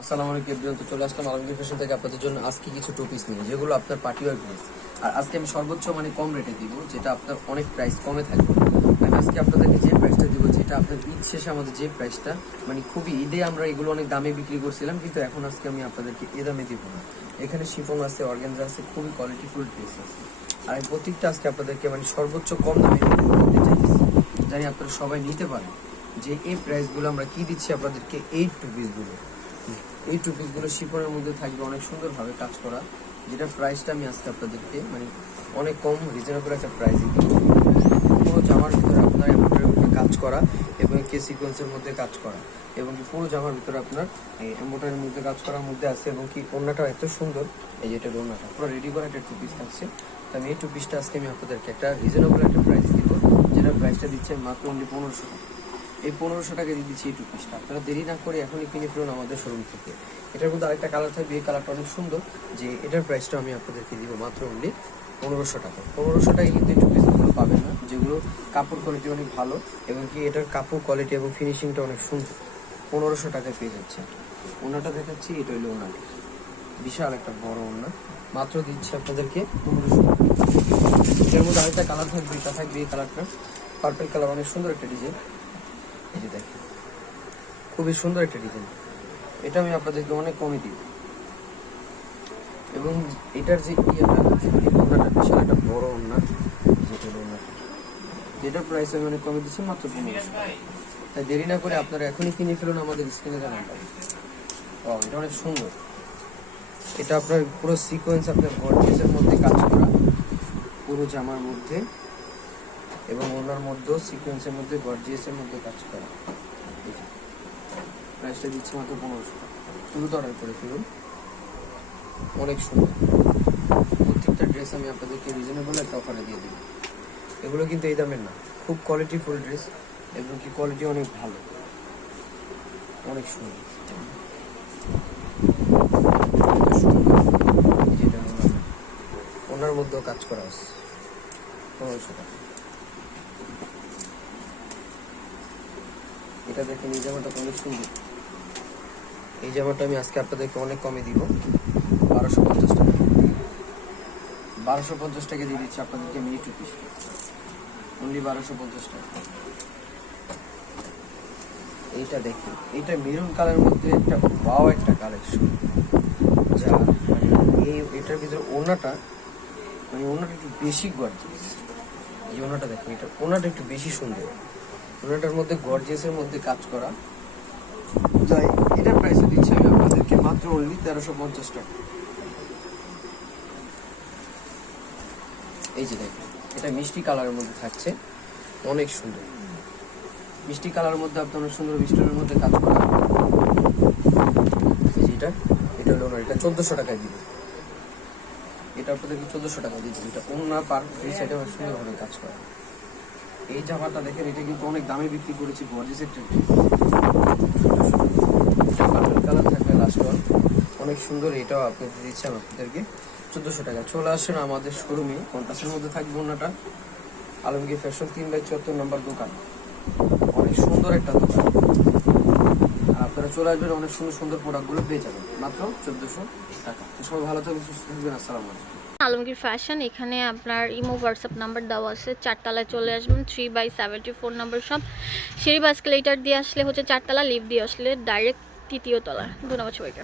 আসসালামু আলাইকুম এভরিওয়ান, তো চলে আসলাম আলমগীর ফ্যাশন থেকে আপনাদের জন্য আজকে কিছু টু পিস নিয়ে, যেগুলো আপনার পার্টি ওয়ার ড্রেস আর আজকে আমি সর্বোচ্চ মানে কম রেটে দিব, যেটা আপনার অনেক প্রাইস কমে থাকবে। আমি আজকে আপনাদেরকে যে প্রাইসটা দিব, যেটা আপনার ঈদ শেষে আমাদের যে প্রাইসটা মানে খুবই ঈদে আমরা এগুলো অনেক দামে বিক্রি করছিলাম, কিন্তু এখন আজকে আমি আপনাদেরকে এ দামে দিব না। এখানে শিফন আছে, অর্গানজা আছে, খুবই কোয়ালিটিফুল ড্রেস আছে। আর আমি প্রত্যেকটা আজকে আপনাদেরকে মানে সর্বোচ্চ কম দামে জানি আপনারা সবাই নিতে পারেন যে এই প্রাইসগুলো আমরা কি দিচ্ছি আপনাদেরকে এই টু পিসগুলো এই টু পিসগুলো শিপনের মধ্যে থাকবে, অনেক সুন্দরভাবে কাজ করা, যেটা প্রাইসটা আমি আজকে আপনাদেরকে মানে অনেক কম রিজনেবল একটা প্রাইসে পুরো জামার ভিতরে আপনার উপরে কাজ করা এবং কে সিকোয়েন্সের মধ্যে কাজ করা, এবং কি পুরো জামার ভিতরে আপনার এই এমব্রয়ডারির মধ্যে কাজ করার মধ্যে আছে এবং কি ওড়নাটাও এত সুন্দর, এই যে এটা ওড়নাটা, পুরো রেডি করা একটা টু পিস থাকছে। তো আমি এই টু পিসটা আজকে আমি আপনাদেরকে একটা রিজনেবল একটা প্রাইস দিব, যেটা প্রাইসটা দিচ্ছে মাত্র অনলি পনেরোশো এই পনেরোশো টাকা দিয়ে দিচ্ছি এই টু পিসটা আপনারা দেরি না করে এখনই কিনে ফেলুন আমাদের শোরুম থেকে। এটার মধ্যে আরেকটা কালার থাকবে, এই কালারটা অনেক সুন্দর। যে এটার প্রাইসটা আমি আপনাদেরকে দিব মাত্র অনলি পনেরোশো টাকা। পনেরোশো টাকায় কিন্তু এই টু পিসগুলো পাবেন না, যেগুলো কাপড় কোয়ালিটি অনেক ভালো এবং কি এটার কাপড় কোয়ালিটি এবং ফিনিশিংটা অনেক সুন্দর। পনেরোশো টাকায় পেয়ে যাচ্ছে ওনাটা দেখাচ্ছি, এটা হলো ওনাটা বিশাল একটা বড় ওনা। মাত্র দিচ্ছি আপনাদেরকে পনেরোশো এটার মধ্যে আরেকটা কালার থাকবে, এটা থাকবে এই কালারটা পার্পেল কালার অনেক সুন্দর একটা ডিজাইন এই যে দেখেন, খুবই সুন্দর একটা ডিজাইন। এটা আমি আপনাদেরকে অনেক কমে দিই এবং এটার যে ইয়েটা বিশাল একটা বড় ওড়না, যেটা ওড়না যেটার প্রাইস আমি অনেক কমে দিচ্ছি, মাত্র পনেরোশো তাই দেরি না করে আপনারা এখনই কিনে ফেলুন আমাদের স্ক্রিনে নাম্বার। ও এটা অনেক সুন্দর। এটা আপনার পুরো সিকোয়েন্স আপনার গর্জিয়াসের মধ্যে কাজ করা। পুরো জামার মধ্যে। এবং ওনার মধ্যেও সিকোয়েন্সের মধ্যে গর্জিয়াসের মধ্যে কাজ করা। প্রাইসটা দিচ্ছে মাত্র পনেরোশো দ্রুত অর্ডার করে ফেলুন। অনেক সুন্দর। প্রত্যেকটা ড্রেস আমি আপনাদেরকে রিজনেবল একটা অফারে দিয়ে দিই এগুলো কিন্তু এই দামের না। খুব কোয়ালিটি ফুল ড্রেস এবং কি কোয়ালিটি অনেক ভালো। অনেক সুন্দর। ওনার মধ্যেও কাজ করা আছে পনেরোশো টাকা। এটা দেখেন এই জামাটা অনেক সুন্দর এই জামাটা আমি আজকে আপনাদেরকে অনেক কমে দিব, বারোশো পঞ্চাশ টাকা। বারোশো পঞ্চাশ টাকা দিয়ে দিচ্ছি আপনাদেরকে মিনি টু পিস। অনলি বারোশো পঞ্চাশ টাকা। এইটা দেখুন, এইটা মেরুন কালারের মধ্যে একটা বাও একটা কালেকশন যা মানে এই, এটার ভিতরে ওনাটা মানে ওনাটা একটু বেশি গর্জিয়াস এই ওনাটা দেখুন, এটা ওনাটা একটু বেশি সুন্দর। ওনাটার মধ্যে গর্জিয়াসের মধ্যে কাজ করা। যাই এটার প্রাইসে দিচ্ছি আমি আপনাদেরকে মাত্র অনলি তেরোশো পঞ্চাশ টাকা। এই যে দেখুন এটা মিষ্টি কালারের মধ্যে থাকছে। অনেক সুন্দর। মিষ্টি কালারের মধ্যে আপনার অনেক সুন্দর মিষ্টির মধ্যে কাজ করা। এই যে এটা এটা হলো এটা চোদ্দোশো টাকায় দিবে। এটা আপনাদেরকে চোদ্দোশো টাকা দিয়ে দিবে। এটা অন্য পার এই সাইডে অনেক সুন্দরভাবে কাজ করা। এই জামাটা দেখেন, এটা কিন্তু অনেক দামে বিক্রি করেছি গর্জিসের পার্পল কালার লাস্ট অনেক সুন্দর, এটাও আপনাদের দিচ্ছেন আপনাদেরকে। চোদ্দোশো টাকা। চলে আসেন আমাদের শোরুমে কন্টাসের মধ্যে থাকবে ওনাটা। আলমগীর ফ্যাশন তিন বাই চুয়াত্তর নম্বর দোকান। অনেক সুন্দর একটা দোকান। চলে আসবেন অনেক সুন্দর সুন্দর প্রোডাক্টগুলো পেয়ে যাবেন। মাত্র চোদ্দোশো টাকা। সবাই ভালো থাকবেন, সুস্থ থাকবেন, আসসালামু আলমগীর ফ্যাশন, এখানে আপনার ইমো, হোয়াটসঅ্যাপ নাম্বার দেওয়া আছে। চারতলায় চলে আসবেন three by seventy four number সব সিঁড়ি বা এসকেলেটার দিয়ে আসলে হচ্ছে চারতলা লিফ দিয়ে আসলে ডাইরেক্ট তৃতীয় তলা। ধন্যবাদ সবাইকে।